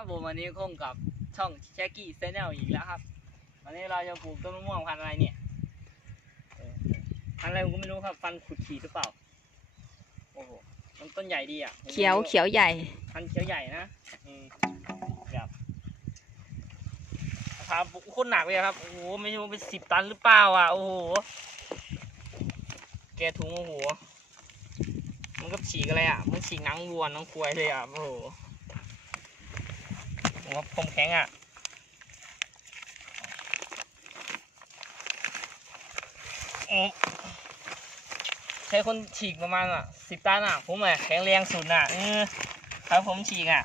ครับผมวันนี้คงกับช่องแจ็กกี้เซนแนลอีกแล้วครับ วันนี้เราจะปลูกต้นมะม่วงพันธุ์อะไรเนี่ยเออพันธุ์อะไรผมก็ไม่รู้ครับฟันขุดขีดหรือเปล่าโอ้โหมันต้นใหญ่ดีอะผมไม่รู้เขียวเขียวใหญ่ พันธุ์เขียวใหญ่นะอืมแบบครับโคตรหนักเลยครับโอ้โหไม่รู้เป็นสิบตันหรือเปล่าอะโอ้โหแกะถุงโอ้โหมันก็ฉีกอะไรอะมันฉีกหนังวัวหนังควายเลยอะโอ้โห ผมว่าคมแข็งอะโอ้ใช้คนฉีกประมาณอะสิบตันอะ ผมอะแข็งแรงสุดอะเออถ้าผมฉีกอะ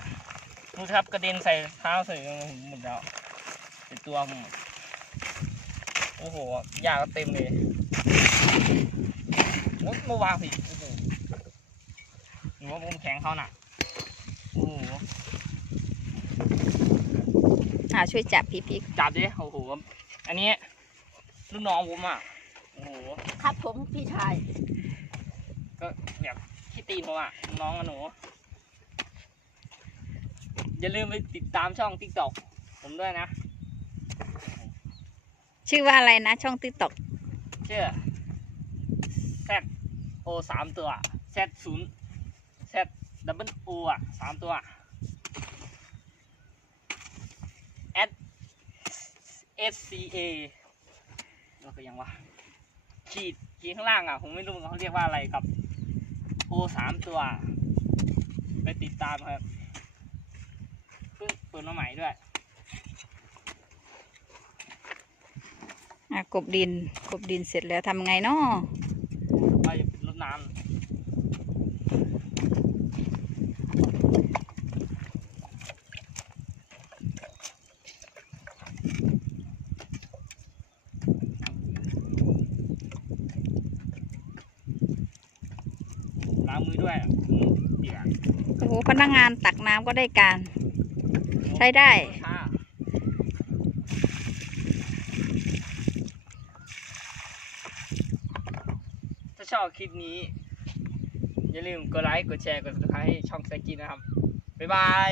ดูครับกระเด็นใส่เท้าใส่ผมหมดแล้วใส่ตัวผมโอ้โหยาก็เต็มเลยโอ้ยมาวางผิโอ้โหหนูว่าผมแข็งเขาน่ะโอ้โห อ่าช่วยจับพี่พีจับดิโอ้โห อันนี้ลูกน้องผมอะ โอ้โห ครับผมพี่ชาย ก็แบบขี้ตีนผมอะ น้องกับหนู อย่าลืมไปติดตามช่องทิกตอกผมด้วยนะ ชื่อว่าอะไรนะ ช่องติ๊กต็อกชื่อ Z O สามตัว Z ศูนย์ Z double O อะสามตัว S C A แล้วก็ยังวะขีดขีดข้างล่างอะผมไม่รู้เขาเรียกว่าอะไรกับ O สามตัว ไปติดตามครับเพิ่งเปิดมาใหม่ด้วยอากบดินกบดินเสร็จแล้วทำไงเนาะ ไปรดน้ำ ล้างมือด้วยอะอืมเปียกโอ้โหพนักงานตักน้ำก็ได้การ ใช้ได้ช้าถ้าชอบคลิปนี้ อย่าลืมกดไลค์ กดแชร์ กด subscribe ให้ช่องแซกกี้นะครับ บ๊ายบาย